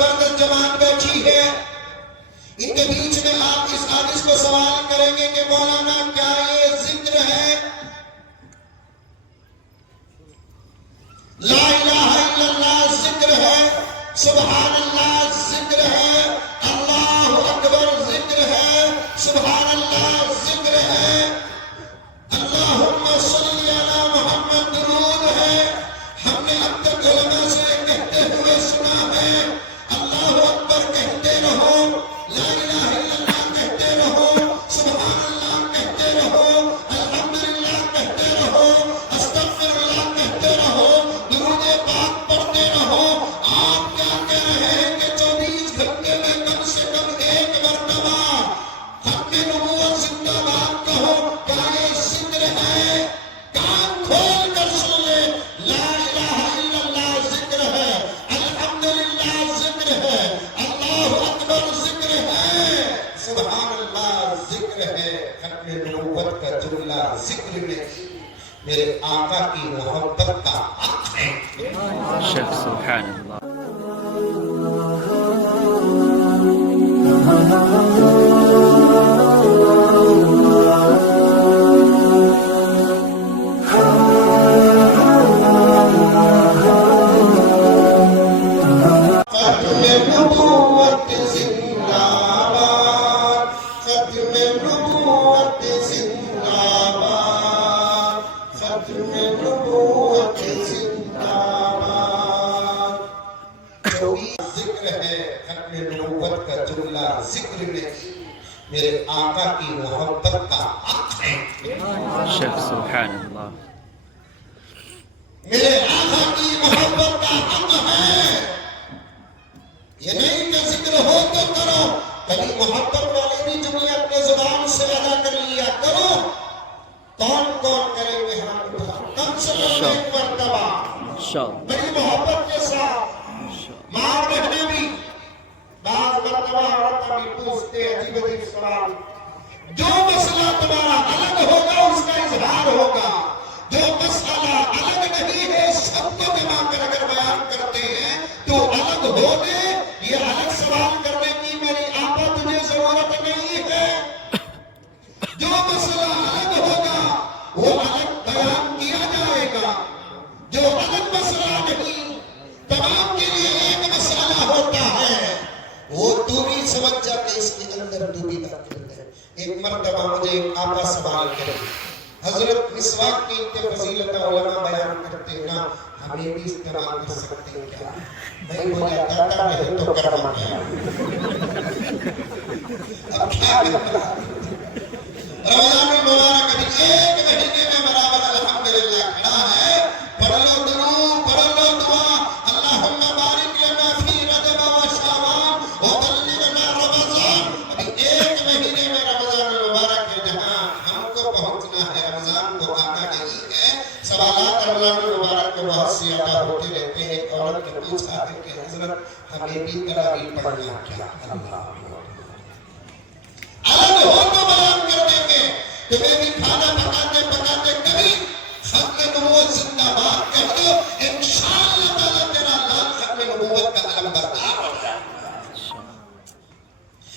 زبردست جماعت بیٹھی ہے، ان کے بیچ میں آپ اس حدیث کو سوال کریں گے کہ مولانا کیا یہ ذکر ہے؟ لا الہ الا اللہ ذکر ہے، سبحان اللہ ذکر ہے، اللہ اکبر ذکر ہے، سبحان اللہ ذکر ہے، اللہم صلی علی محمد درود ہے۔ ہم نے اب تک علماء سے کہتے ہوئے سنا ہے، اللہ اکبر کہتے رہو، لا الہ الا اللہ کہتے رہو، سبحان اللہ کہتے رہو، الحمدللہ کہتے رہو، استغفر اللہ کہتے رہو، درود پاک پڑھتے رہو۔ آپ کیا کہہ رہے ہیں کہ 24 گھنٹے میں کم سے کم ایک مرتبہ ختم نبوت زندہ باد کہو، کیا یہ ذکر ہے؟ کان کھول کر سن لے، لا الہ الا اللہ ذکر ہے، الحمدللہ ذکر ہے، اللہ اکبر ذکر ہے، سبحان اللہ ذکر ہے۔ ختم نبوت کا جملہ ذکر میں میرے آقا کی محبت کا حق ہے۔ شیخ سبحان اللہ۔ ختم نبوت زندہ باد، ختم نبوت زندہ باد، ختم نبوت زندہ باد۔ ذکر ہے، ختم نبوت کا جملہ ذکر میں میرے آقا کی محبت کا حق ہے۔ شیخ سبحان اللہ۔ میرے آقا کی محبت کا حق ہے۔ یہ نہیں کہ ذکر ہو تو کرو، کبھی محبت والے بھی جملے اپنے زبان سے ادا کر لیا کرو۔ کون کون کریں گے؟ ہم کم سے کم ایک مرتبہ بڑی محبت کے ساتھ۔ ماں بہنیں بھی بعض مرتبہ عورتیں بھی پوچھتے ہیں عجیب عجیب سوال، جو مسئلہ تمہارا الگ ہوگا اس کا اظہار ہوگا، جو مسئلہ الگ نہیں ہے سب کو جمع کر اگر بیان کرتے ہیں تو الگ ہونے یہ الگ سوال کرنے کی میری آپا تجھے ضرورت نہیں ہے۔ جو مسئلہ الگ ہوگا وہ الگ بیان کیا جائے گا، جو الگ مسئلہ نہیں تمام کے لیے ایک مسئلہ ہوتا ہے، وہ تو بھی سمجھ جاتے اس کے اندر تو بھی داخل ہے۔ ایک مرتبہ مجھے ایک آپا سوال کرے، حضرت مسواک کی اتنے فضیلت علماء بیان کرتے نا، ہمیں بھی استعمال کر سکتے ہیں کیا؟ میں بولا داتا رہے تو کرم کیا؟ اب کیا کرتا؟ رمضان المبارک ابھی ایک مہینے میں برابر الحمدللہ کھڑا ہے، پڑھ لو درود، پڑھ لو دعا، اللہم بارک لنا فی رجب و شعبان وبلغنا رمضان۔ ابھی ایک مہینے میں رمضان المبارک ہے، جہاں ہم کو پہنچنا ہے، رمضان کو آنا نہیں ہے۔ سوالات رمضان المبارک کے بہت سی ادا ہوتے رہتے ہیں۔ ایک عورت نے پوچھا ہے کہ حضرت ہمیں بھی تراویح پڑھنا کیا؟ اللہ الگ ہو تو بیان کر دیں گے، تمہیں بھی کھانا پکاتے پکاتے کبھی ختم نبوت زندہ باد کہہ دو، انشاءاللہ تعالیٰ تیرا لال ختم نبوت کا علم بردار ہو جائے۔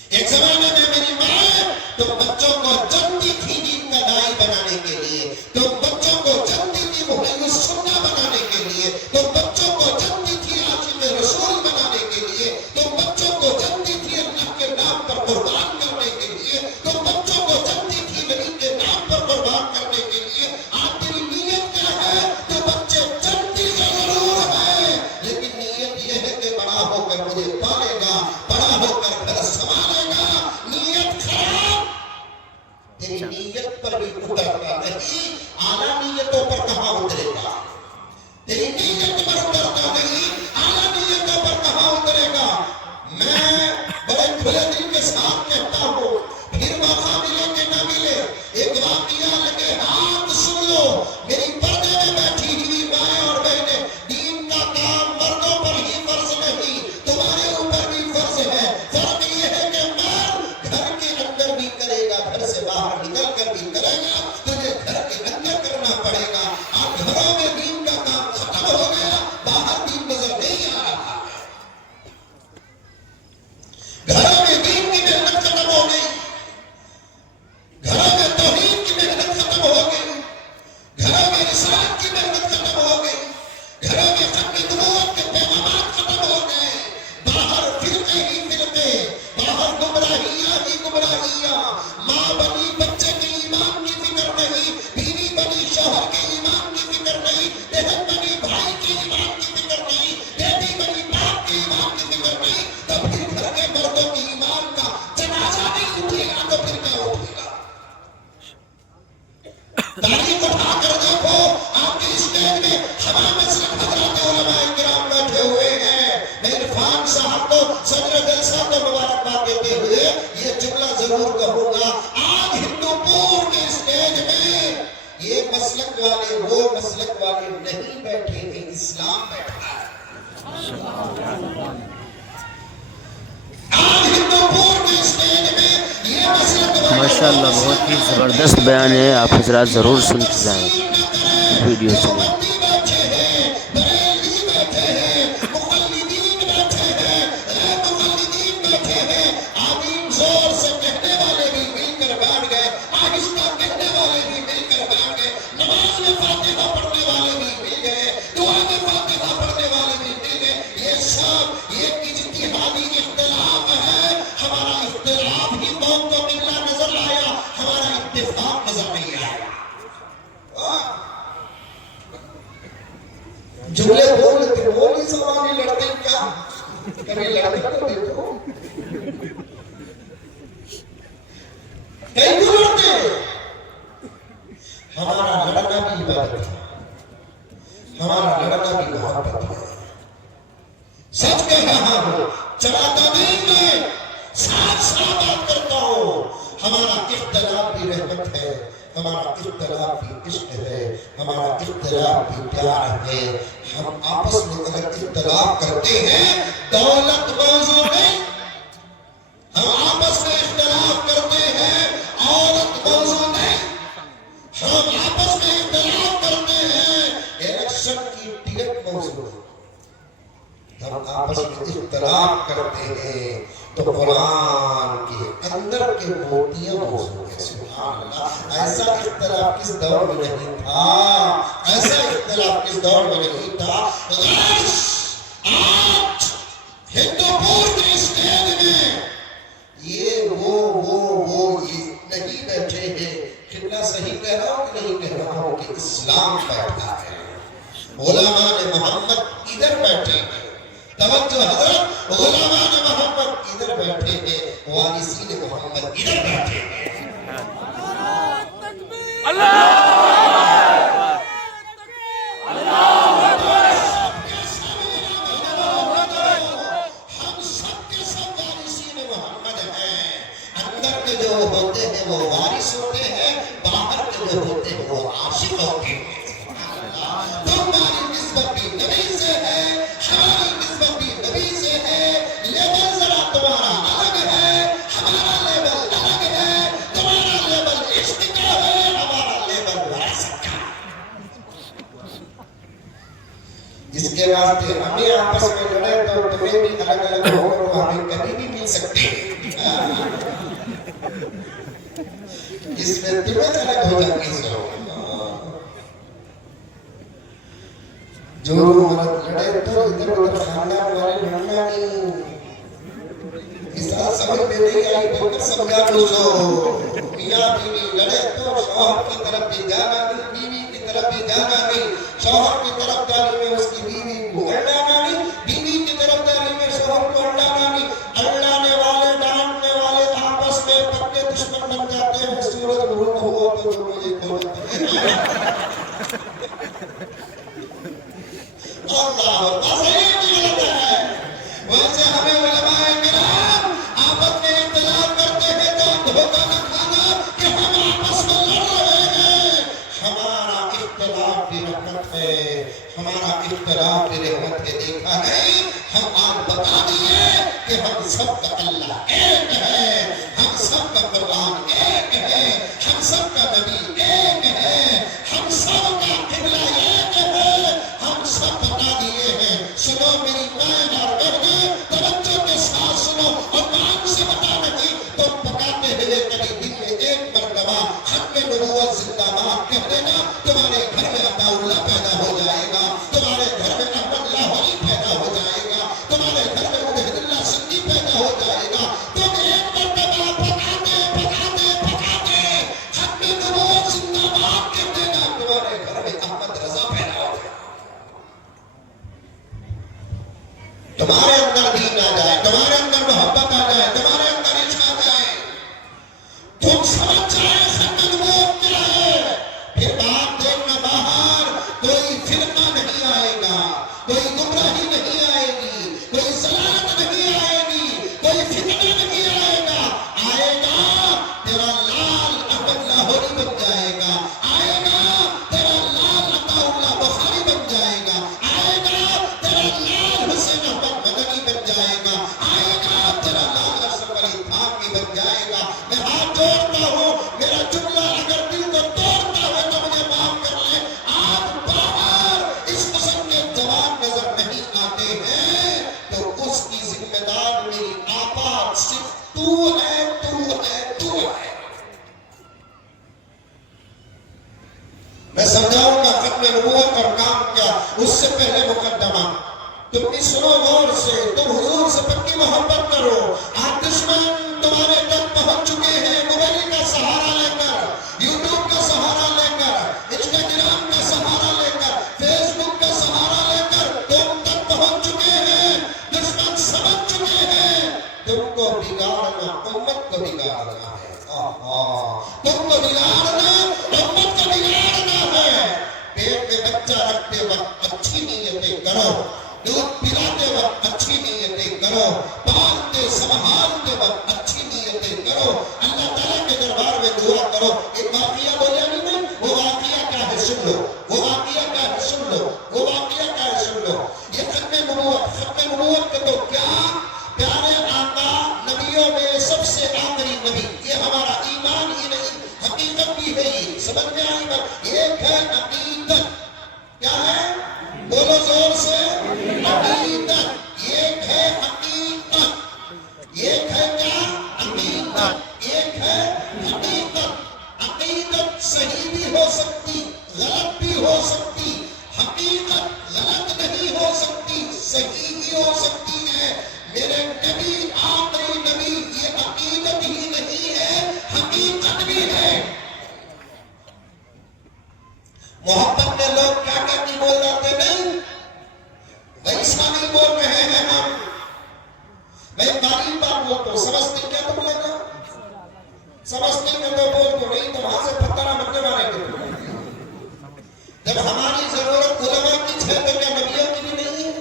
ایک زمانے میں میری ماں تم بچوں کو جلدی تھی دین کا دائی بنانے کے لیے، تم بچوں کو جلدی تھی محیط سنہ بنانے کے لیے، تم بچوں کو جلدی تھی عاشق رسول بنانے کے لیے، تم بچوں کو جلدی تھی اللہ کے نام پر قربان کرنے کے لیے، تم بچوں کو جلدی تھی نبی کے نام پر قربان کرنے کے لیے۔ آج تیری نیت کیا ہے؟ تو بچے جلدی ضرور ہے، لیکن نیت یہ ہے کہ بڑا ہو کر مجھے پالے گا، بڑا ہو کر گھر سنبھالے گا۔ نیت خراب، تیری نیت خان صاحب کو صدر جلسہ کو مبارکباد دیتے ہوئے یہ جملہ ضرور کہوں گا، آج ہندو پور کے اسٹیج میں یہ مسلک والے وہ مسلک والے نہیں بیٹھے ہیں، اسلام بیٹھا ہے۔ آج ہندو پور کے اسٹیج میں یہ مسلک والے ماشاءاللہ بہت ہی زبردست بیان ہے، آپ حضرات ضرور سن کے جائیں ویڈیو سنیں۔ جملے بولتے وہ نہیں سوانی لڑتے کیا کبھی لڑتے تو دیکھو کئی کیوں لڑتے ہمارا لڑنا بھی عبادت ہے، ہمارا لڑنا بھی محبت ہے۔ سچ کہہ رہا ہوں، چلاتا نہیں میں ساتھ ساتھ بات کرتا ہوں۔ ہمارا اختلاف بھی رحمت ہے، ہمارا اختلاف بھی عشق ہے، ہمارا اختلاف بھی پیار ہے۔ ہم آپس میں اگر اختلاف کرتے ہیں دولت موضوع نہیں، ہم آپس میں اختلاف کرتے ہیں عورت موضوع نہیں، ہم آپس میں اختلاف کرتے ہیں الیکشن کی ٹکٹ موضوع ہے۔ ہم آپس میں اختلاف کرتے ہیں تو قرآن کے اندر کے موتیاں موضوع ہے۔ سبحان اللہ، ایسا اختلاف کس دور میں نہیں تھا، ایسا اختلاف کس دور میں نہیں تھا۔ آج ہندو پور کے اسٹیج میں یہ وہ نہیں بیٹھے ہیں۔ کتنا صحیح کہہ رہا ہوں کہ نہیں کہہ رہا ہوں کہ اسلام بیٹھا ہے، علماء محمد ادھر بیٹھے ہیں، توجہ حضرت، علماء محمد ادھر بیٹھے ہیں، وارثین محمد ادھر بیٹھے ہیں۔ ہم سب کے سب وارثین محمد ہیں، اندر کے جو ہوتے ہیں وہ وارث ہوتے ہیں، باہر کے جو ہوتے ہیں وہ عاشق ہوتے ہیں۔ تمہاری نسبت بھی نبی سے ہے، ہماری نسبت بھی نبی سے ہے، لیبل ذرا تمہارا الگ ہے، ہمارا لیبل الگ ہے، تمہارا لیبل عشق کا ہے، ہمارا لیبل وراثت کا ہے۔ اس کے واسطے ہمیں آپس میں لڑے تو تمہیں بھی الگ الگ ہو تو ہمیں کبھی بھی مل سکتے ہیں، اس میں تمہیں الگ ہو جاتی ہے۔ جو مرد لڑے تو ادھر ادھر خاندان والے لڑنا نہیں، مثال سمجھ میں نہیں آئی تو سمجھا پوچھو۔ میاں بیوی لڑے تو شوہر کی طرف بھی جانا نہیں، بیوی کی طرف بھی جانا نہیں، شوہر کی طرف داری میں اس کی بیوی کو اڑانا نہیں، بیوی کی طرف داری میں شوہر کو اڑانا نہیں۔ اڑانے والے ڈانٹنے والے آپس میں پکے دشمن بن جاتے ہیں، سورج غروب ہوا تو مجھے کھو جاتے ہیں۔ اللہ صحیح بھی غلط ہے۔ ویسے ہمیں علماء کرام آپس میں اختلاف کرتے ہیں تو دھوکہ نہ کھانا کہ ہم آپس میں لڑ رہے ہیں۔ ہمارا اختلاف بھی رحمت ہے، ہمارا اختلاف بھی رحمت ہے۔ دیکھا نہیں، ہم آج بتا دیے کہ ہم سب کا اللہ ایک ہے، ہم سب کا قرآن ایک ہے، ہم سب کا نبی ایک ہے، ہم سب کا قبلہ ایک ہے، ہم سب بتا دیے ہیں۔ سنو میری بہن اور بہنیں، توجہ کے ساتھ سنو اور نام سے بتا نہیں تو پکاتے ہوئے کبھی دن میں ایک مرتبہ ختم نبوت زندہ باد کہہ دینا، تمہارے گھر میں عطا اللہ پیدا ہو جائے گا، تمہارے گھر میں احمد اللہ ولی پیدا ہو جائے گا، تمہارے گھر میں مجاہد اللہ سندھی پیدا ہو جائے گا۔ تم ایک مرتبہ پکاتے ختم نبوت زندہ باد کہہ دینا، تمہارے گھر میں احمد رضا پیدا ہو جائے گا۔ تمہارے اندر دین آ جائے، تمہارے اندر محبت آ جائے، تمہارے اندر عشق آ جائے، تم سمجھ جائے ختم نبوت کیا ہے، پھر بات دیکھنا باہر کوئی فرقہ نہیں آئے گا، کوئی گمراہی نہیں آئے گی، کوئی ضلالت جائے گا، آئے گا تیرا لالا شکلی تھا کی بن جائے گا۔ میں ہاتھ جوڑتا ہوں، میرا جملہ اگر دل کو توڑتا ہے تو مجھے معاف کر لیں۔ آج باہر اس قسم کے جواب نظر نہیں آتے ہیں تو اس کی ذمہ دار میری آباد صرف تو ہے، تو ہے، تو ہے۔ میں سمجھاؤں گا ختم نبوت اور کام کیا، اس سے پہلے مقدمہ تم بھی سنو غور سے، تم حضور سے پکی محبت کرو۔ آج دشمن تمہارے تک پہنچ چکے ہیں، موبائل کا سہارا لے کر، یوٹیوب کا سہارا لے کر، انسٹاگرام کا سہارا لے کر، فیس بک کا سہارا لے کر تم تک پہنچ چکے ہیں۔ دشمن سمجھ چکے ہیں تم کو بگاڑنا امت کو بگاڑنا ہے، تم کو بگاڑنا امت کو بگاڑنا ہے۔ پیٹ میں بچہ رکھتے وقت اچھی نیتیں کرو، دودھ پلاتے وقت اچھی نیتیں کرو، پالتے سنبھالتے وقت اچھی نیتیں کرو، اللہ تعالیٰ کے دربار میں دعا کرو۔ ایک واقعہ بولیا نہیں میں، وہ واقعہ کیا ہے سن لو، وہ واقعہ کیا ہے سن لو، وہ واقعہ کیا ہے سن لو۔ یہ ختم نبوت، ختم نبوت کے تو کیا پیارے آقا نبیوں میں سب سے آخری نبی، یہ ہمارا ایمان ہی نہیں حقیقت بھی ہے۔ یہ سمجھ میں آئی بات، ایک ہے عقیدت، کیا ہے بولو زور سے، عقیدت، ایک ہے حقیقت، ایک ہے کیا عقیدت، ایک ہے حقیقت۔ عقیدت صحیح بھی ہو سکتی، غلط بھی ہو سکتی، حقیقت غلط نہیں ہو سکتی، صحیح بھی ہو سکتی ہے۔ میرے نبی آخری نبی یہ عقیدت ہی نہیں ہے، حقیقت بھی ہے۔ محبت میں لوگ کیا کہتی بول جاتے نہیں، ویسا نہیں بول رہے ہیں ہم۔ میں تعلیم بات بولتا ہوں، سمجھتے کیا تم لگا، سمجھتے میں تو بول تو نہیں تو وہاں سے پتھرہ بننے والے گے۔ جب ہماری ضرورت علماء کی ہے تو کیا نبیوں کی بھی نہیں ہے؟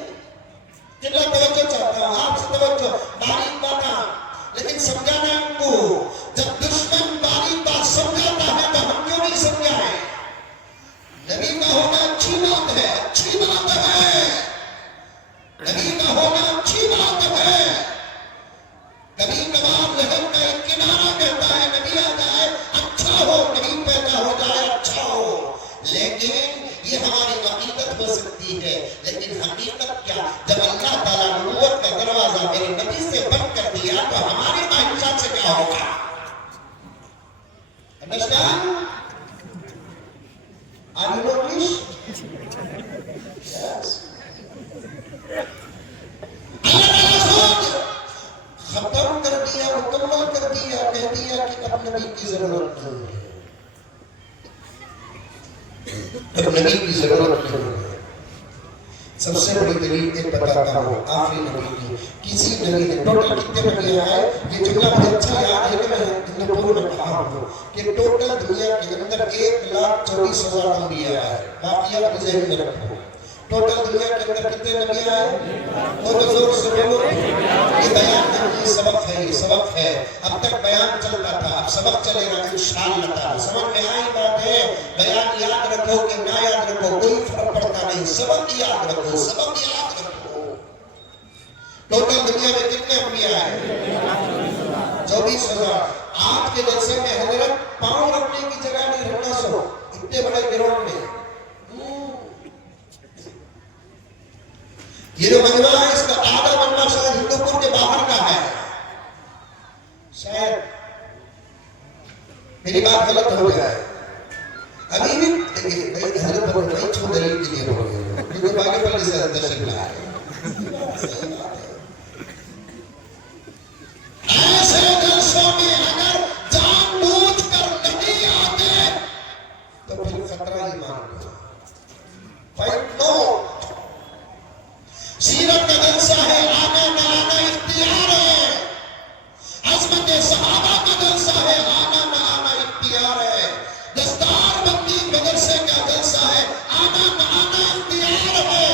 جتنا توجہ چاہتا ہوں آپ سے توجہ، باریک بات لیکن سمجھانا ہم کو۔ جب دشمن باریک بات سمجھاتا ہے تو ہم کیوں نہیں سمجھائیں؟ نبی کا ہونا اچھی بات ہے، اچھی بات ہے، نبی کا ہونا اچھی بات ہے۔ کبھی کبھار لہر کا ایک کنارہ کہتا ہے نبی آ جائے اچھا ہو، نبی پیدا ہو جائے اچھا ہو، لیکن یہ ہماری عقیدت ہو سکتی ہے۔ لیکن حقیقت کیا، جب اللہ تعالیٰ نبوت کا دروازہ میرے نبی سے بند کر دیا تو ہمارے خواہشات سے کیا ہوگا؟ understand؟ Are you English? Yes. ختم کر دیا، مکمل کر دیا، کہہ دیا کہ اب نبی کی ضرورت نہیں ہے، اب نبی کی ضرورت نہیں ہے۔ سب سے بڑی دلیل ایک بتاتا ہوں آخری نبی کی، کسی نبی نے ٹوٹل کتنے نبی آئے، یہ جملہ بہت اچھا یاد ہے کہ میں ہندوپور میں کہا ہوں کہ ٹوٹل دنیا کے اندر 1,24,000 نبی آئے، باقی آپ ذہن میں رکھو۔ ٹوٹل دنیا کے اندر کتنے نبی آئے، اور حضور سے بولو، یہ بیان نہیں، یہ سبق ہے، یہ سبق ہے۔ اب تک بیان چلتا تھا، اب سبق چلے گا انشاءاللہ تعالی۔ سمجھ میں آئی بات ہے، بیان یاد رکھو کہ نہ یاد رکھو کوئی فرق پڑتا نہیں، سبق یاد رکھو، سبق یاد رکھو۔ ٹوٹل دنیا میں کتنے انبیاء آئے، 24,000۔ آج کے جلسے میں حضرت پاؤں رکھنے کی جگہ نہیں رکھنا سو، اتنے بڑے گراؤنڈ میں یہ جو مجمع ہے اس کا آدھا مجمع شاید ہندوپور کے باہر کا ہے، شاید میری بات غلط ہو جائے ابھی بھی، لیکن حضرت بہت نہیں چھو دلیل کے لیے ہو گئے کیونکہ باقی پلی سے درشن میں آئے۔ ایسے جلسوں میں اگر جان بوجھ کر نہیں آتے تو پھر خطرہ ہی مان لو۔ فائٹ نوٹ، سیرت کا جلسہ ہے، آنا نہ آنا اختیار ہے۔ عظمت صحابہ کا جلسہ ہے، آنا نہ آنا اختیار ہے۔ دستار بندی کے جلسے کا جلسہ ہے، آنا نہ آنا اختیار ہے۔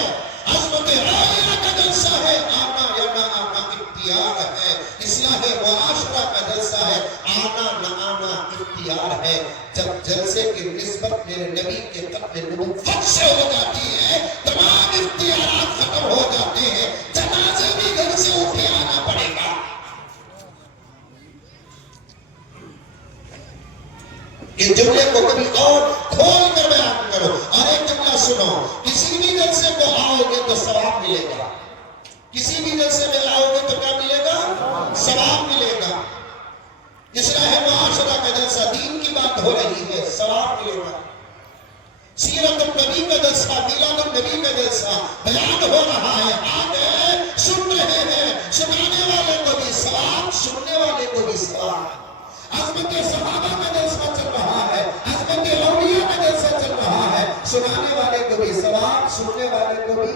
عظمت رائعہ کا جلسہ ہے، آنا یا نہ آنا اختیار ہے۔ اصلاح معاشرہ کا جلسہ ہے، آنا نہ آنا اختیار ہے۔ جب جلسے کی نسبت میرے نبی کے قتل نبوت سے ہو جاتی ہے، تمام اختیارات ختم ہو جاتے ہیں، جنازے بھی گھر سے اٹھ اس جملے کو کبھی اور کھول کر بیان کرو. اور ایک جملہ سنو, کسی بھی جلسے کو آؤ گے تو ثواب ملے گا. کسی بھی جلسے میں آؤ گے تو کیا ملے گا؟ ثواب ملے گا. اصلاح معاشرہ کا جلسہ, دین کی بات ہو رہی ہے, ثواب ملے گا. سیرت النبی کا جلسہ, میلاد النبی کا جلسہ بیان ہو رہا ہے, آگے سن رہے ہیں, سنانے والے کو بھی ثواب, سننے والے کو بھی ثواب. عظمت صحابہ کا جلسہ چل رہا ہے, عظمت اولیاء کا جلسہ چل رہا ہے, سنانے والے کو بھی ثواب, سننے والے کو بھی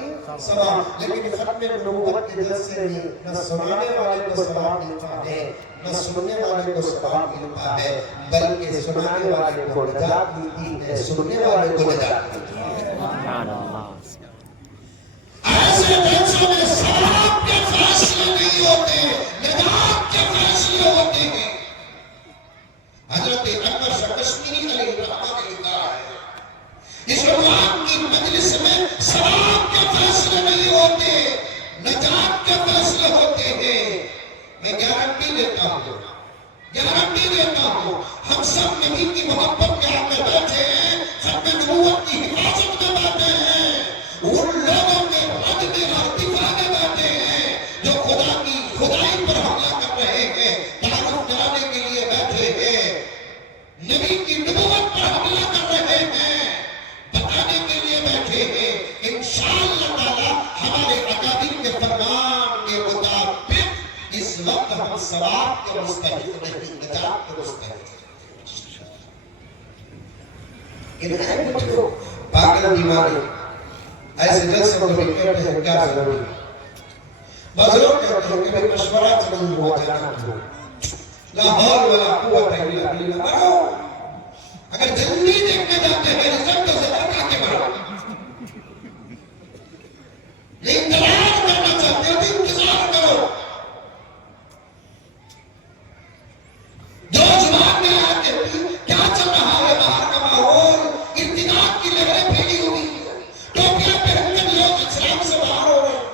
ثواب. لیکن ختم نبوت کے جلسے میں نہ سنانے والے کو ثواب ملتا ہے, نہ سننے والے کو ثواب ملتا ہے, بلکہ سنانے والے کو نجات ملتی ہے, سننے والے کو نجات ملتی ہے. سبحان اللہ. ایسے جلسوں میں ثواب کے فیصلے نہیں ہوتے, نجات کے فیصلے ہوتے ہیں. حضرت انور شاہ کشمیری علیہ الرحمہ نے لکھا ہے, اس عنوان کی مجلس میں ثواب کے فیصلے نہیں ہوتے, نجات کے فیصلے ہوتے ہیں. میں گارنٹی دیتا ہوں, گارنٹی دیتا ہوں, ہم سب نبی کی محبت میں آ کر بیٹھے ہیں, ختم نبوت کی حفاظت میں بیٹھے ہیں, ان لوگوں کے رد میں ارتفاع میں بیٹھے ہیں جو خدا کی خدائی پر حملہ کر رہے ہیں, تعارف کرانے کے لیے بیٹھے ہیں, نبی کی نبوت پر حملہ کر رہے ہیں, بتانے کے لیے بیٹھے ہیں. انشاءاللہ تعالی ہمارے اکابر کے فرمان کے مطابق اس وقت ہم ثواب کے مستحق نہیں, نجات کے مستحق. پاگل دیوانے ایسے جلسے کو بھی کہتے ہیں کیا ضروری ہے. بعض لوگ کہتے ہیں کہ میں مشورہ چلوں ہوا جانا ہوں, لا حول ولا قوت الا باللہ. اگر جلدی دیکھنے جاتے ہیں رزلٹ سے بڑھا کے بڑھا, لیکن انتظار کرنا چاہتے ہیں تو انتظار کرو. جو زبان میں آتے ہیں کیا چل رہا ہے باہر کا ماحول, ارتداد کی لہریں پھیلی ہوئی ہیں, ٹوپیاں پہن کر لوگ اسلام سے باہر ہو رہے ہیں,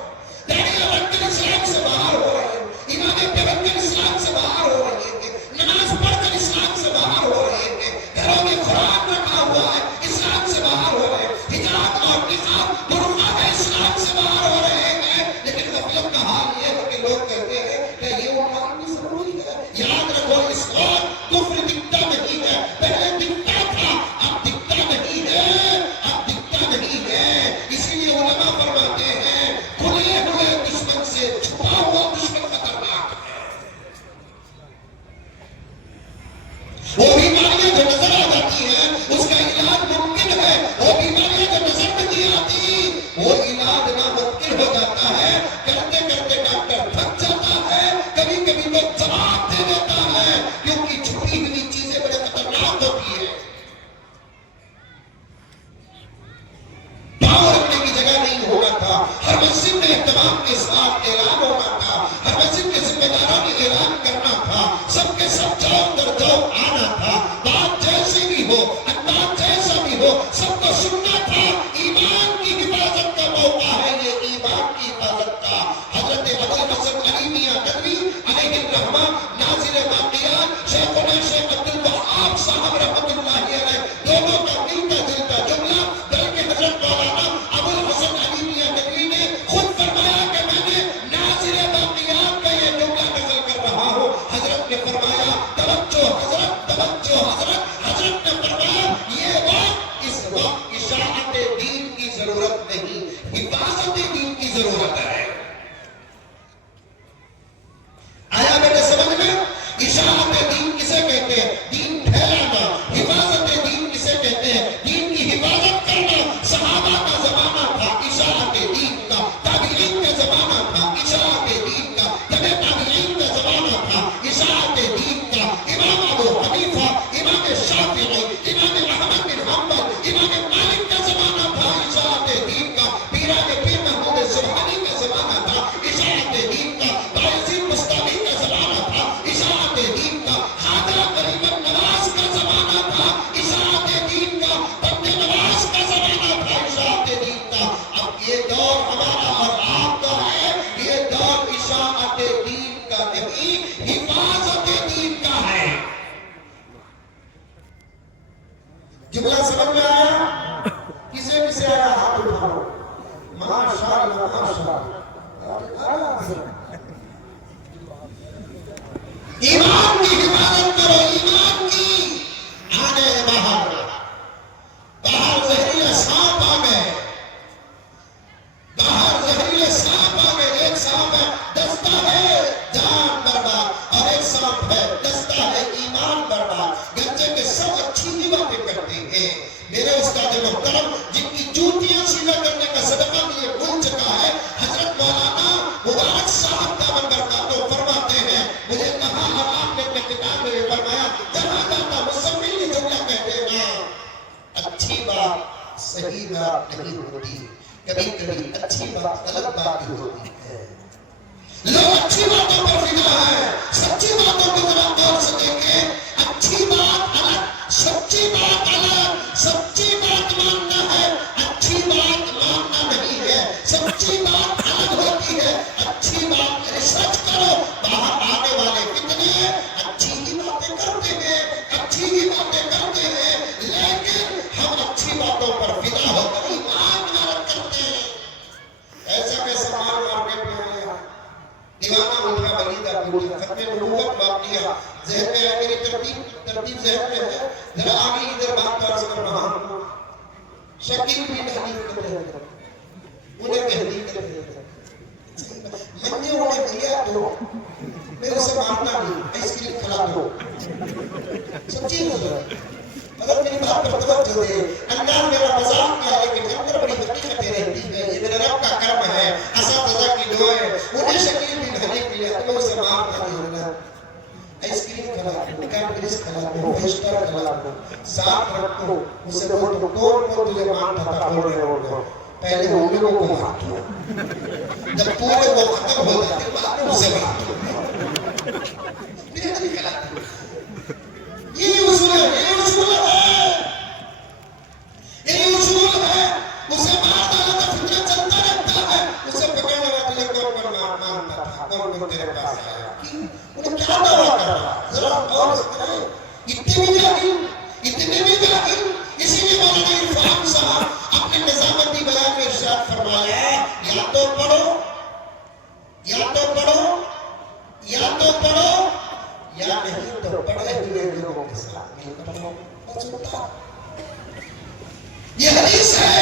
داڑیاں رکھ کر اسلام سے باہر ہو رہے ہیں, امامیں پہن کر اسلام سے باہر ہو رہے ہیں, نماز پڑھ کر اسلام سے باہر ہو رہے ہیں, گھروں میں قرآن رکھا ہوا ہے, اسلام سے باہر ہو رہے ہیں, حجاب اور نقاب برقع ہے, اسلام سے باہر ہو رہے ہیں. لیکن غفلت کا حال یہ ہے کہ لوگ کہتے ہیں کہ یہ عنوان بھی ضروری ہے. یاد رکھو, اس وقت کفر دکھتا نہیں ہے, پہلے دکھتا تھا, اب دکھتا نہیں ہے, اب دکھتا نہیں ہے. اسی لیے علماء فرماتے ہیں کھلے ہوئے دشمن سے چھپا ہوا دشمن خطرناک ہے. وہ بیماریاں جو نظر آ جاتی ہیں اس کا علاج ممکن ہے, وہ بیماریاں جو نظر نہیں آتی وہ علاج ناممکن ہو جاتا ہے. کرتے کرتے ڈاکٹر تھک جاتا ہے, کبھی کبھی تو جواب دے دیتا ہے, کیونکہ چھپی ہوئی چیزیں بڑے خطرناک ہوتی ہیں. پاؤں رکھنے کی جگہ نہیں ہونا تھا, ہر مسجد میں اہتمام کے ساتھ اعلان ہونا تھا, ہر مسجد کے ذمہ داروں نے اعلان کرنا تھا, سب کے سب جاؤ در جاؤ آنا تھا, بات جیسی بھی ہو, انداز جیسا بھی ہو, سب کو سننا تھا. ایمان کی حفاظت کا موقع ہے یہ, ایمان کی حفاظت کا. حضرت ابو الحسن علی میاں ندوی علیہ الرحمہ ناظر باقیات شیخنا شیخ عبد الوہاب صاحب رحمۃ اللہ علیہ, دونوں کا مل کا جل کا جملہ, بلکہ حضرت مولانا ابو الحسن علی میاں ندوی نے خود فرمایا کہ میں نے ناظر باقیات کا یہ جملہ نقل کر رہا ہوں. حضرت نے فرمایا توجہ حضرت, توجہ حضرت. حضرت نے فرمایا یہ وقت, اس وقت اشاعت دین کی ضرورت نہیں, حفاظت دین کی ضرورت ہے. آیا میرے سمجھ میں؟ اشاعت دین کسے کہتے ہیں؟ دین پھیلانا. حفاظت دین کسے کہتے ہیں؟ دین کی حفاظت کرنا. صحابہ کا زمانہ تھا اشاعت دین کا, تابعین کا زمانہ تھا اشاعت دین کا, تبع تابعین کا زمانہ تھا اشاعت دین کا. امام ابو حنیفہ, امام شافعی, امام احمد بن حنبل, امام مالک کا زمانہ تھا اشاعت دین کا. پیران پیر محمود سبحانی کا زمانہ تھا اشاعت دین کا. بایزید مستوی کا زمانہ تھا اشاعت دین کا. خواجہ غریب نواز کا زمانہ تھا اشاعت دین کا. بندے نواز کا زمانہ تھا اشاعت دین کا. اب یہ دور ہمارا اور آپ کا ہے, یہ دور اشاعت دین کا نہیں, حفاظت دین کا ہے. ایمان کی حفاظت کرو، ایمان کی۔ آنے باہر زہریلے سانپ آ گئے، باہر زہریلے سانپ آ گئے۔ ایک سانپ ہے دستہ ہے جان برباد، اور ایک سانپ ہے دستہ ہے ایمان برباد۔ گرچہ کہ سب اچھی ہی باتیں کرتے ہیں، میرے استاد محترم جن کی جوتیاں سیدھا کرنے کا صدقہ بھی یہ بھول چکا ہے، حضرت مولانا مبارک صاحب کا منبر کا تو فرماتے ہیں، مجھے کہا اور آپ نے اپنے کتاب میں یہ فرمایا، جہاں جاتا مزمل یہ جملہ کہتے ہیں، اچھی بات صحیح بات نہیں ہوتی، کبھی کبھی اچھی بات غلط بات بھی ہوتی ہے۔ لوگ اچھی باتوں پر فدا ہے، سچی باتوں کو ذرا غور سے دیکھیں۔ اچھی بات الگ، سچی بات الگ۔ سچی بات ماننا ہے، اچھی بات ماننا نہیں ہے۔ سچی بات الگ ہوتی ہے، اچھی بات ریسرچ کرو۔ باہر آنے والے کتنے اچھی ہی باتیں کرتے ہیں، اچھی ہی باتیں کرتے ہیں، لیکن ہم اچھی باتوں پر فدا ہو کر ایمان مارک کرتے ہیں۔ ایسا کیسا مال مارکیٹ میں آیا، دیوانہ اٹھا بلیدہ پوچھا، ختم نبوت واقعہ ذہن میں ہے، میری ترتیب ذہن میں ہے، ذرا آگے ادھر بات پر کر رہا ہوں۔ شکیل بھی تحقیق کرتے ہیں، انہیں تحقیق کرتے ہیں، منجے انہیں دیا دو، میرے سے مارنا نہیں، ایس کی لیے کھلا دو۔ سچی نظر ہے، مگر میری بات پر توجہ دے، انداز میرا مذاق کیا ہے کہ اندر بڑی حقیقتیں رہتی ہیں، یہ میرے رب کا کرم ہے، اساتذہ کی دعائیں، انہیں شکیل بھی تحقیق کیا، تو اسے معاف کر دینا۔ آئس کریم کھلا دو، کیمپریس کھلا دو، فیسٹر کھلا دو، ساتھ رکھو، اسے بہت کون تجھے مانتا تھا کھول رہے ہو، پہلے ان لوگوں کو مانتو، جب پورے وہ ختم ہو جاتے بعد میں اسے مانتو۔ میرے حدی کھلا دو، یہ اصول ہے، یہ اصول ہے، یہ اصول ہے۔ اسے مار ڈالا تو فتنہ چلتا رہتا ہے، اسے پکڑنے والے کون مانتا تھا، کون تیرے پاس آیا، انہیں کیا دعویٰ کر رہا ہے، ذرا غور سے کریں۔ اتنے بھی جاہل، اسی لیے مولانا عرفان صاحب اپنے نظامتی بیان میں ارشاد فرمایا، یا تو پڑھو، یا تو پڑھو، یا تو پڑھو، یا نہیں تو پڑھے ہوئے لوگوں کے ساتھ مل کر پڑھو۔ یہ حدیث ہے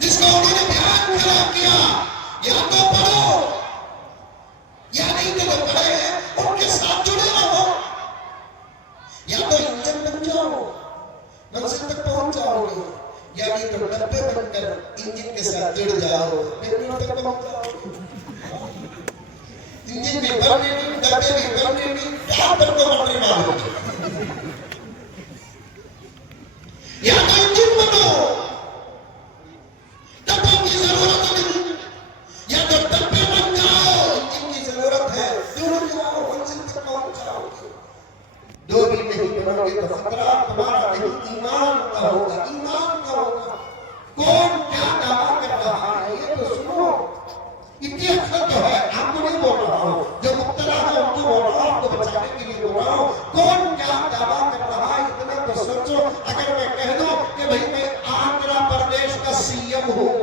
جس کو انہوں نے بیان کھڑا کیا، یا تو پڑھو یا نہیں تو پڑھے ہیں، ان کے ساتھ جڑے رہو، یا تو انجن بن جاؤ، منزل تک پہنچ جاؤ گے، یا نہیں تو ڈبے بن کر انجن کے ساتھ جڑ جاؤ، ڈبے تک پہنچ جاؤ۔ انجن بھی بننے نہیں، ڈبے بھی بننے نہیں، کیا پر کو بننے والے، یا تو انجن بنو، ڈبوں کی ضرورت نہیں، یا تو ڈبے بن جاؤ، انجن کی ضرورت ہے، جڑ جاؤ، منزل تک پہنچ جاؤ گے۔ دو بھی نہیں بنو گے تو خطرہ تمہارا نہیں، ایمان کا ہوگا، ایمان کا ہوگا۔ کون کیا دعویٰ کر رہا ہے یہ تو سنو، اتنی اکثر جو ہے آپ کو نہیں بول رہا ہوں، جو مبتلا ہے ان کو بول رہا ہوں، آپ کو بچانے کے لیے بول رہا ہوں۔ کون کیا دعویٰ کر رہا ہے اتنا تو سوچو۔ اگر میں کہہ دوں کہ بھئی میں آندھرا پردیش کا سی ایم ہوں،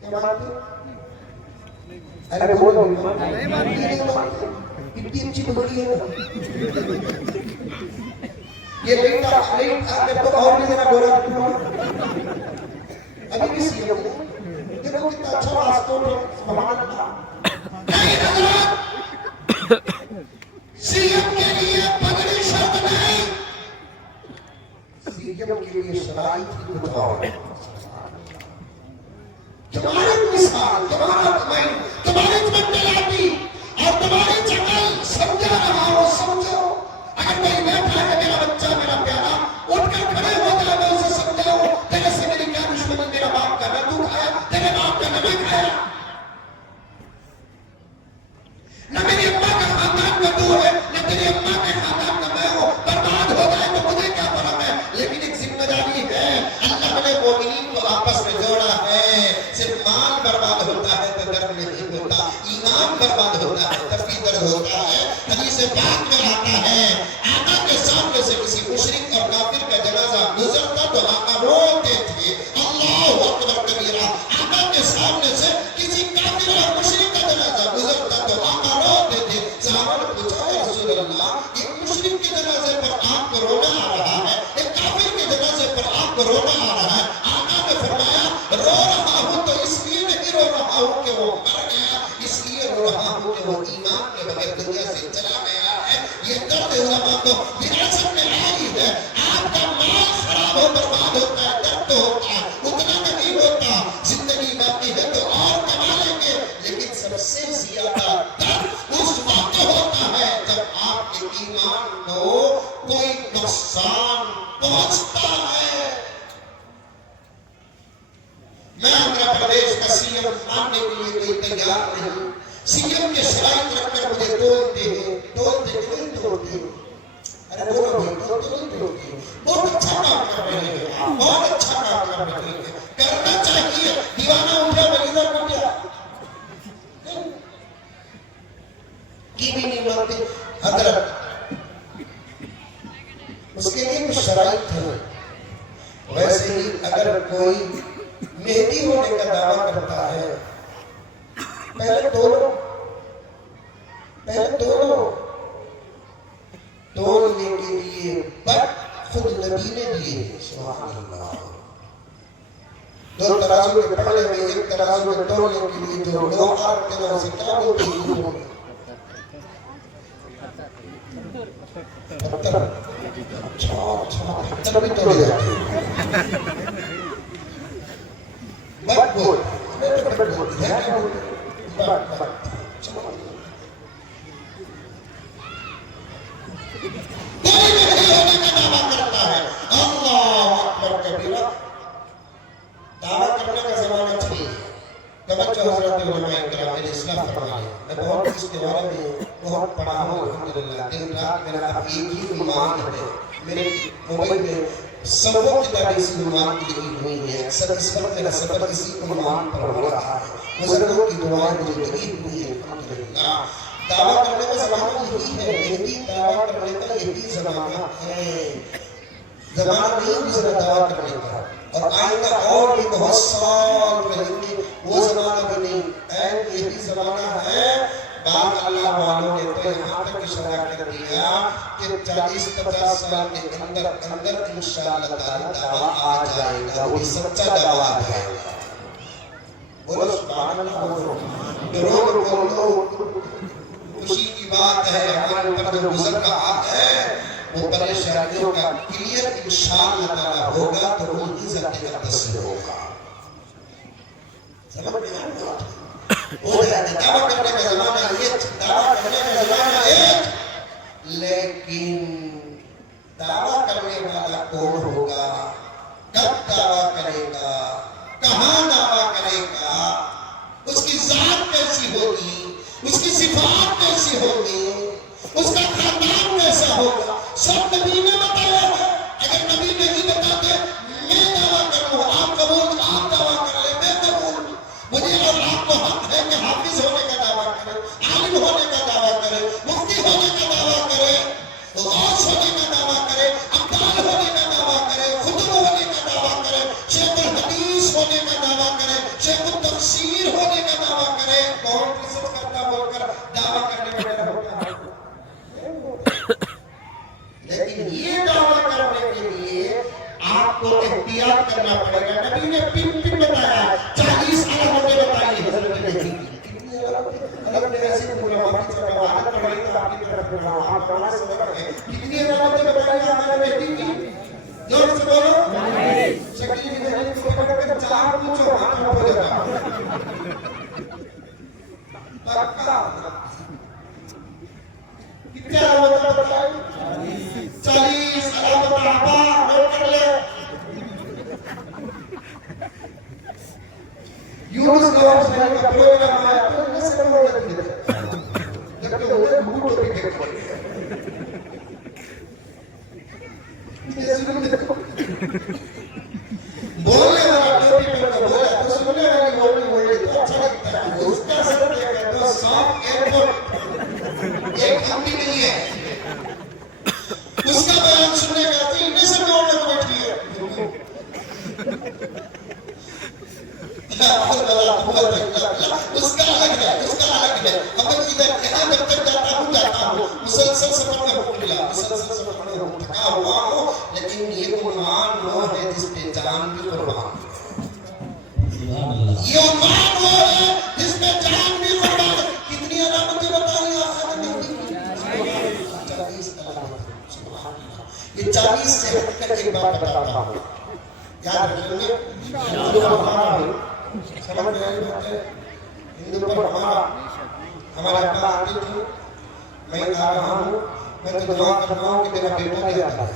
کیا مانتے ہو؟ ارے بولو نہیں مانتے، اتنی اچھی بڑی ہے یہ لیٹا آتے تو اور بھی ذرا گورا ابھی بھی سی ایم ہوں، دیکھو کتنا اچھا راستوں سبحان اللہ۔ نہیں حضرات، سی ایم کے لیے پگڑی شرط نہیں، سی ایم کے لیے شرائط کی کچھ اور ہے۔ تمہاری مثال، تمہارا تمہاری منتلاتی اور تمہاری چکل سمجھا رہا ہو، سمجھو۔ اگر کوئی بیٹھا ہے میرا بچہ میرا پیارا، اٹھ کر کھڑے ہو جائے، میں اسے سمجھاؤں تیرے سے میری کیا دشمنی، میرا باپ کا نہ تو کھایا، تیرے باپ کا نہ میں کھایا، نہ میری اماں کا خاندان کا تو ہے، نہ تیری اماں کے خاندان کا میں ہوں، برباد ہو جائے تو مجھے کیا فرق ہے۔ لیکن ایک ذمہ داری ہے، اللہ نے مومنین کو آپس میں جوڑا ہے۔ صرف مال برباد ہوتا ہے تو درد نہیں ہوتا، ایمان برباد ہوتا ہے تب بھی درد ہوتا ہے۔ حدیث پاک میں آتا ہے، آقا کے سامنے سے کسی مشرک اور کافر کا جنازہ گزرتا تو آقا روتے تھے، اللہ اکبر کبیرہ۔ آقا کے سامنے سے کسی مر گیا اس لیے رو رہا ہوں کہ وہ ایمان کے بغیر دنیا سے چلا گیا ہے. یہ درد علماء کو وراثت میں آئی ہے. آپ کا مال خراب ہو برباد ہوتا ہے, درد ہوتا ہے, اتنا نہیں ہوتا. زندگی باقی ہے تو اور کما لیں گے, لیکن سب سے زیادہ درد اس وقت ہوتا ہے جب آپ کے ایمان کو کوئی نقصان پہنچتا ہے. میں آندھرا پردیش کا سی ایم ماننے کے لیے کوئی تیار نہیں. سی ایم کے شرائط رکھ کر مجھے توڑتے ہیں, نہیں توڑتے. ارے بولو بھائی, نہیں توڑتے. بہت اچھا کام کر رہے ہیں, بہت اچھا کام کر رہے ہیں, کرنا چاہیے. دیوانہ اٹھا مریضہ کو کیا کی بھی نہیں مانتے. حضرت اس کے لیے کچھ شرائط ہے. ویسے ہی اگر کوئی مہدی ہونے کا دعویٰ کرتا ہے, پہلے توڑنے کے لیے بٹ خود نبی نے دیے. سبحان اللہ. دو ترازو کے پڑے میں ایک ترازو کے توڑنے کے لیے جو لوہار کے نام سے کیا بولتے ہیں, پتھر. اچھا پتھر بھی توڑے جاتے ہیں. بٹ بول دعویٰ کرنے کا زمانہ تھی. توجہ حضرت علماء کرام نے اصلاح فرمائی. میں بہت اس کے بارے میں بہت پڑھا ہوں الحمدللہ. دن رات میرا ایک ہی عنوان ہے. میرے موبائل میں سبوں کی طرح اسی عنوان کی لکھی ہوئی ہے. اکثر اس وقت میرا سفر اسی عنوان پر ہو رہا ہے. بزرگوں کی دعائیں مجھے لگی ہوئی ہیں الحمدللہ. دعویٰ کرنے کا زمانہ یہی ہے. یہی دعویٰ کرنے کا یہی زمانہ ہے. زمانہ نہیں گزرا دعویٰ کرنے کا, اور آئندہ اور بھی بہت سال رہیں گے. وہ زمانہ بھی نہیں, یہی زمانہ ہے. بعض اللہ والوں نے تو یہاں تک اشارہ کر دیا کہ 40-50 سال کے اندر انشاءاللہ تعالی دعویٰ آ جائے گا. وہ سچا دعویٰ آ جائے گا. بولو سبحان اللہ. رو خوشی کی بات ہے. ہمارے اوپر جو گزر رہا ہے وہ پریشانیوں کا کلیئر انشاءاللہ تعالی ہوگا, تو وہ عزت اقدس سے ہوگا. سمجھ میں آئے ہو جائے. دعویٰ کرنے کا زمانہ ایک, دعویٰ کرنے کا زمانہ ایک, لیکن دعویٰ کرنے والا کون ہوگا, کب دعویٰ کرے گا, کہاں دعویٰ کرے گا, اس کی ذات کیسی ہوگی, اس کی صفات کیسی ہوگی, اس کا خاندان کیسا ہوگا, سب نبی نے بتایا ہے. اگر نبی نہیں بتاتے میں دعویٰ کروں, آپ قبول, آپ دعویٰ کر لیں, میں قبول. مجھے اور آپ کو حق ہے کہ حافظ ہونے کا دعویٰ کریں, عالم ہونے کا دعویٰ کریں, مفتی ہونے کا دعویٰ کریں, غوث ہونے کا دعویٰ کریں, ابدال ہونے کا دعویٰ کریں, خطب ہونے کا دعویٰ کریں, شیخ الحدیث ہونے کا دعویٰ کریں, شیخ التفسیر ہونے کا دعویٰ کریں. کون قسم کرتا بول کر دعویٰ کرنے والا ہوتا ہے. لیکن یہ دعویٰ کرنے کے لیے آپ کو احتیاط کرنا پڑے گا. نبی نے پن بتایا, 40 علامتیں بتائی. حضرت نے کتنی علامتیں, اگر میں ایسے پورا معافی چاہتا ہوں, عادت پڑے گی تو آپ کی طرف پھر رہا ہوں, آپ ہمارے سے بڑھ ہے. کتنی علامتیں بتائی آپ نے مہدی کی, زور سے بولو. شکیل بھی ہے, اس کو پکڑ کے 4 پوچھو, ہاتھ میں ہو جاتا. پکا کتنے علامتیں بتائی, 40 علامتیں. آبا نوٹ کر لے. یونس نواز بھائی کا پروگرام آیا تو انہیں سے کرنے لگی تھے, جب کہ انہیں بھوٹ ہوتے گئے پڑے. بولنے والا ٹوپی میں بولا تو سننے والی بولنے تو اچھا لگتا ہے. اس کا سر کیا کہتا ہے, صاف ایئرپورٹ ایک ہم بھی نہیں ہے. اس کا بیان سننے کا تو انہیں سے بولنے کو بیٹھی ہے. اس کا الگ ہے, اس کا الگ ہے. اب ادھر یہاں جب تک جاتا ہوں مسلسل سفر میں حکم ملا, مسلسل سفر میں حکم تھکا ہوا ہوں, لیکن یہ عنوان وہ ہے جس پہ جان بھی قربان. یہ عنوان وہ ہے جس پہ ایک بات بتاتا ہوں، یاد رکھیں گے ہندو پر ہمارا بھی سمجھ میں ہندو پر ہمارے ابا آتی تھی، میں آ رہا ہوں، میں تو دعا کر رہا ہوں کہ میرا بیٹا بھی آتا ہے۔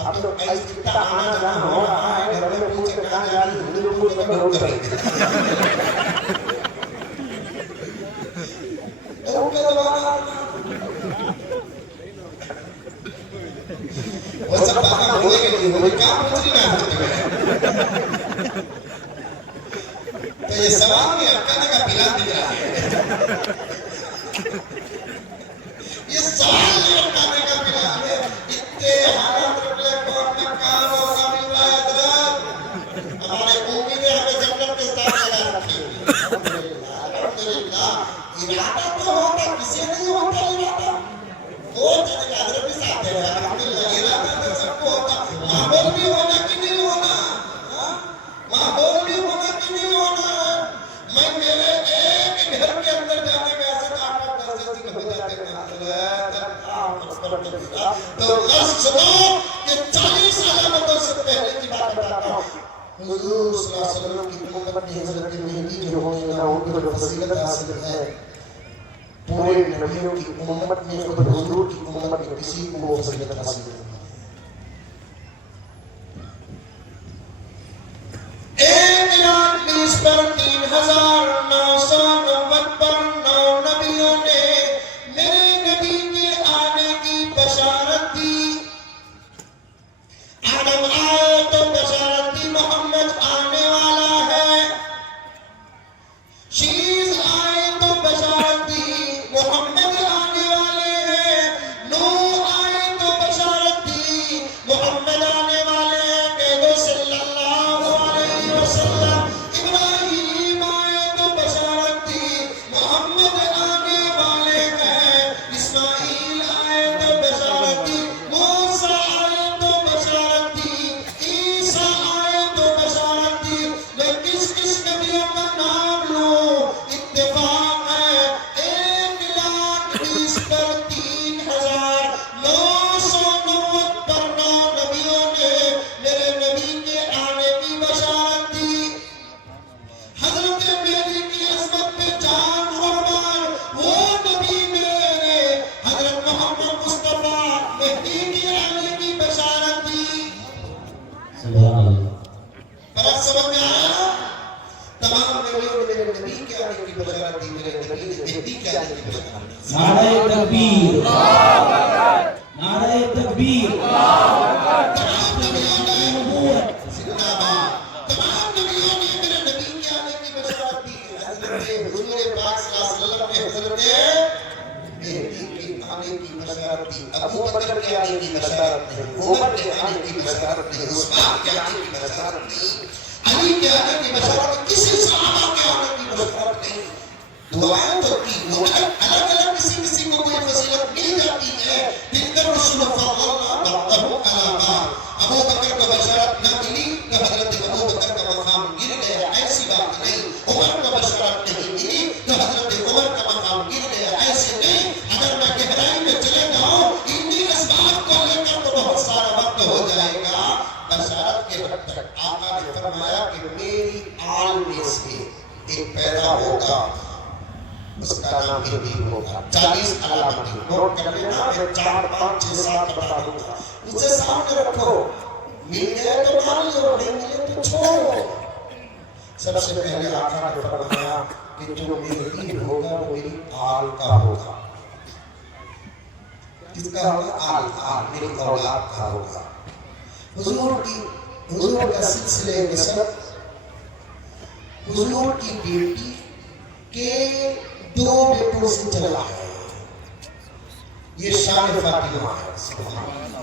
اب تو اتنا آنا جانا ہو رہا ہے، گھر میں پوچھ کے کہاں جا رہی ہندو پوچھ کے روک رہی ہے۔ وہ سب باتیں ہوئے گی نہیں، وہ کام کچھ نہیں آ سکتے۔ تو یہ سوال میں اکانے کا پلا دیا ہے، یہ سوال میں اکانے کا پلا ہے، اتنے حالات رکھلے کو اپنے کانوں کا ملتا ہے حضرت، ہمارے امید ہے ہمیں جنت کے ساتھ لگا رکھیں گے۔ الحمدللہ، ارادہ تو ہوتا، کسی نہیں ہوتا ارادہ، وہ جانے کا حضرت بھی ساتھ ہے، الحمدللہ، ارادہ تو سب کو ہوتا، ماحول بھی ہونا کی نہیں ہونا، ماحول بھی ہونا کی نہیں ہونا۔ میں میرے ایک گھر کے اندر جانے میں ایسے آٹھا 10 دن ہو جاتے ہیں، تو غرض سنو کہ 40 علامتوں سے پہلے کی بات بتاتا ہوں۔ حضور صلی اللہ علیہ وسلم کی امت میں حضرت مہدی جو ہونے نہ ہوگی تو فضیلت حاصل ہے۔ پورے نبیوں کی امت میں خود حضور کی امت میں کسی کو وہ فضیلت حاصل ہے۔ ایک لاکھ 20 پر 3,990 پر 9 نبیوں نے میرے نبی کے آنے کی بشارت دی۔ آدم آئے تو بشارت دی محمد آنے والا ہے، شیز آئے تو بشارت دی محمد آنے والے ہیں، نوح آئے تو بشارت دی محمد آنے والے ہیں، کہہ دو صلی اللہ علیہ وسلم۔ ابراہیم آئے تو بشارت دی محمد آنے والے ہیں، اسماعیل آئے تو بشارت دی، موسیٰ آئے تو بشارت دی، عیسیٰ آئے تو بشارت دی۔ میں کس نبیوں کا نام لوں؟ اتفاق ہے 1,20,000 پر 3,990 پر 9 نبیوں نے میرے نبی کے آنے کی بشارت دی۔ حضرت مہدی کی عظمت پہ جان قربان، وہ نبی میرے حضرت محمد مصطفیٰ مہدی کے آنے کی بشارت دی۔ بات سمجھ میں آیا؟ تمام نبیوں نے میرے نبی کے آنے کی بشارت دی، میرے نبی نے مہدی کے آنے کی بشارت دی۔ نعرہ تکبیر، نعرہ تکبیر، تمام نبیوں نے زندہ باد، تمام نبیوں نے میرے نبی کے آنے کی بشارت دی۔ حضرت حضور پاک صلی اللہ علیہ وسلم نے حضرت مہدی کے آنے کی بشارت دی، ابو بکر کے آنے کی بشارت دی، عمر کے آنے کی بشارت دی، عثمان کے آنے کی بشارت دی، علی کے آنے کی بشارت دی، کسی صحابہ کے آنے کی بشارت نہیں۔ دعائیں تو کی، الگ الگ کسی کو کوئی فضیلت مل جاتی ہے۔ تلک الرسل فضلنا بعضهم علی بعض۔ ابو بکر کو بشارت نہ ملی تو حضرت ابو بکر کا مقام گر گیا، ایسی بات نہیں۔ عمر کو بشارت نہیں ملی تو حضرت عمر کا مقام گر گیا، ایسے نہیں۔ اگر میں گہرائی میں چلے جاؤں انہی اسباب کو لے کر تو بہت سارا وقت ہو جائے گا۔ بشارت کے وقت تک آقا نے فرمایا کہ میری آل میں سے ایک پیدا ہوگا، اس کا نام مہدی ہوگا۔ 40 علامتیں نوٹ کر لینا، میں 4 5 6 7 بتا دوں گا، اسے سامنے رکھو، مل گئے تو مان لو، نہیں ملے تو چھوڑو۔ سب سے پہلے آقا نے فرمایا کہ جو مہدی ہوگا وہ میری آل کا ہوگا۔ کس کا ہوگا؟ آل میری اولاد کا ہوگا۔ حضور کا سلسلے نسب حضور کی بیٹی کے 2 بیٹوں سے چلا ہے، یہ شان فاطمہ ہے۔ سبحان اللہ۔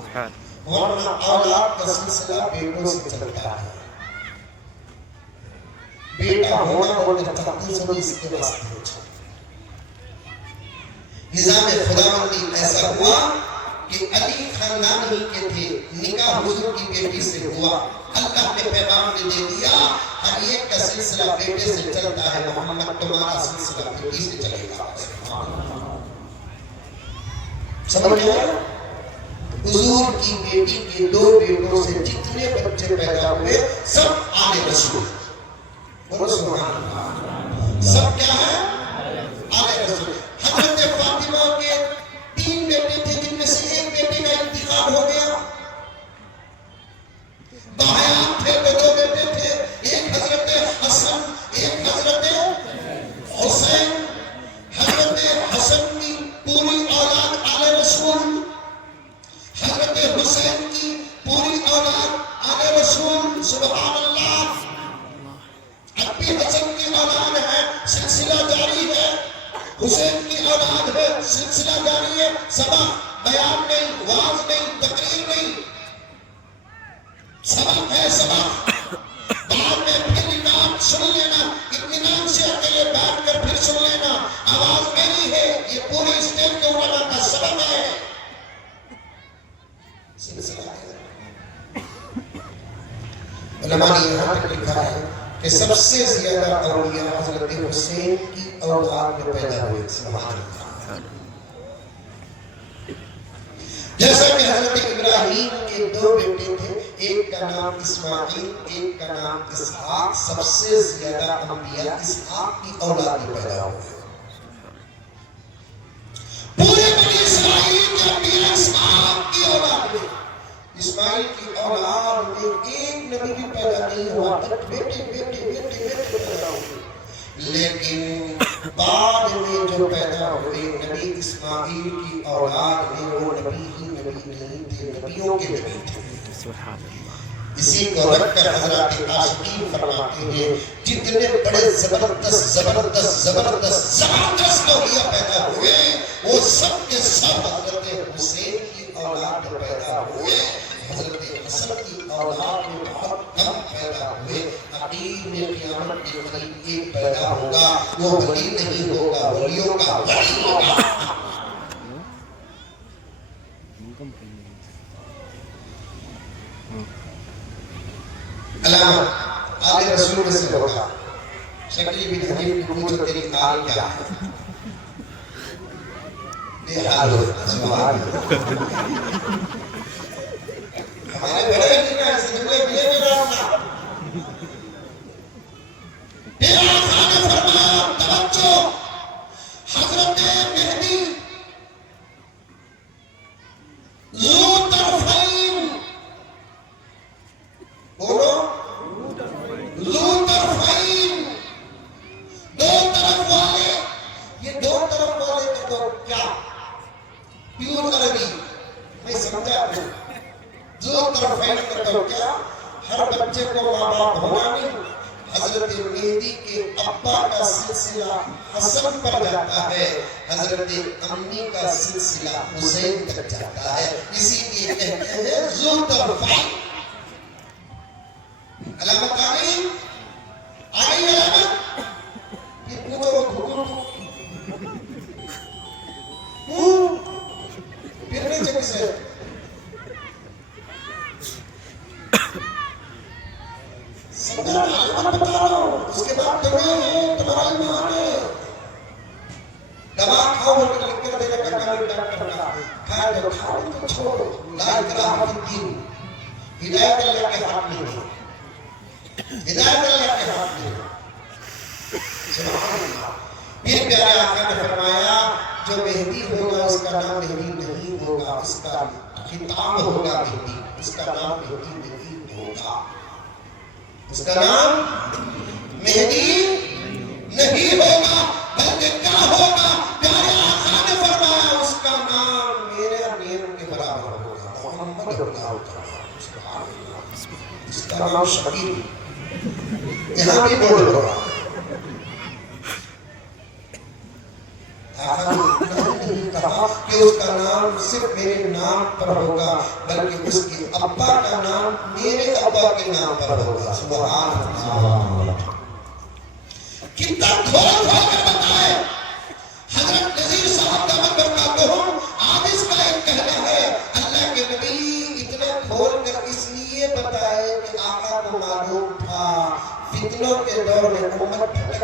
ورنہ اولاد کا سلسلہ بیٹوں سے چلتا ہے، بیٹا ہونا بولے تقدیر میں اس کے واسطے ہو جائے۔ نظام خداوندی ایسا ہوا کہ علی خاندان ہی کے تھے، نکاح حضور کی بیٹی سے ہوا، اللہ نے پیغام دے دیا ہر ایک کا سلسلہ بیٹے سے چلتا ہے، محمد تمہارا سلسلہ بیٹی سے چلے گا۔ سمجھ گئے؟ حضور کی بیٹی کے 2 بیٹوں سے جتنے بچے پیدا ہوئے سب آل رسول. بولو سبحان اللہ. سب کیا ہے؟ آل رسول. حضرت فاطمہ کے 3 بیٹے تھے جن میں سے ایک بیٹی کا انتقال ہو گیا. باحیات تھے تو 2 بیٹے تھے، ایک حضرت حسن ایک حضرت حسین. حضرت حسن کی پوری اولاد آل رسول، حضرت حسین کی پوری اولاد آل رسول. سبحان اللہ. اب بھی حسن کی اولاد ہے، سلسلہ جاری ہے. حسین کی اولاد ہے، سلسلہ جاری ہے. سبق بیان نہیں، واعظ نہیں، تقریر نہیں، سبق ہے سبق. بعد میں پھر امام سن لینا، اطمینان سے اکیلے بیٹھ کر پھر سن لینا. آواز میری ہے، یہ پورے اسٹیج کے علماء کا سبق ہے. سلسلہ ہے. علماء نے یہاں تک لکھا ہے کہ سب سے زیادہ اولیاء حضرت حسین کی اولاد میں پیدا ہوئے. سبحان اللہ. جیسا کہ حضرت ابراہیم کے 2 بیٹے تھے، ایک کا نام اسماعیل ایک کا نام اسحاق. سب سے زیادہ انبیاء اسحاق کی اولاد میں پیدا ہوئے. پورے بنی اسرائیل کے انبیاء اسحاق کی اولاد میں. اسماعیل کی اولاد میں ایک نبی بھی پیدا نہیں ہوا، بیٹے پیدا ہوئے. لیکن بعد میں جو پیدا ہوئے نبی اسماعیل کی اولاد میں، وہ نبی ہی نبی نہیں تھے، نبیوں کے نبی تھے. اسی کو رکھ کر حضرت عاشقین فرماتے ہیں جتنے بڑے زبردست اولیاء پیدا ہوئے وہ سب کے سب حضرت حسین کی اولاد میں پیدا ہوئے. حضرت حسن کی اولاد میں بہت کم پیدا ہوئے. عقیل میں قیامت کے قریب ایک پیدا ہوگا، وہ ولی نہیں ہوگا، ولیوں کا ولی ہوگا. علامہ آل رسول سے ہوگا. شکلی بن حنیف کی پوچھو تیری حال کیا ہے؟ بے حال ہو. سبحان ہمارے بڑے نہیں ہیں ایسے جملے ملے بھی نہ ہونا. پھر آقا نے فرمایا توجہ، حضرت مہدی ذو طرفین، بولو ذو طرفین، 2 طرف والے. یہ 2 طرف والے کا تو کیا پیور عربی میں سمجھا ہوں. ذو طرفین کا تو کیا، ہر بچے کو ماں باپ ہونا نہیں. حضرت مہدی کے ابا کا سلسلہ حسن پر جاتا ہے، حضرت امی کا سلسلہ حسین تک جاتا ہے. اسی لیے کہتے ہیں ذو طرفین. علامت آئی علامت. یہ پوچھو پھر نہیں چکی سے سمجھا. علامت بتا رہا ہوں. اس کے بعد تمہاری ماں نے دوا کھاؤ اور لکھ کر دینے کا کام ڈاکٹر کا کھائے تو کھاؤ تو چھوڑو. لا اکراہ فی الدین. ہدایت اللہ کے ہاتھ میں ہے، ہدایت اللہ کے ہاتھ میں ہے. سبحان اللہ. پھر پیارے آقا نے فرمایا جو مہدی ہوگا اس کا نام مہدی نہیں ہوگا، اس کا خطاب ہوگا مہدی، اس کا نام مہدی نہیں ہوگا. اس کا نام مہدی نہیں ہوگا بلکہ کیا ہوگا؟ پیارے آقا نے فرمایا اس کا نام میرے نیم کے برابر ہوگا، محمد ہوگا. اس کا نام شبیر. یہاں بھی بول رہا آقا نے نہیں کہا کہ اس کا نام صرف میرے نام پر ہوگا بلکہ اس کے ابا کا نام میرے ابا کے نام پر ہوگا. سبحان اللہ. کتنا کھول کھول کر بتائے. حضرت نذیر صاحب کا مقبر کا کہوں آج اس کا ایک کہنا ہے اللہ کے نبی اتنے کھول کر اس لیے بتائے کہ آقا کو معلوم تھا فتنوں کے دور میں امت بھٹک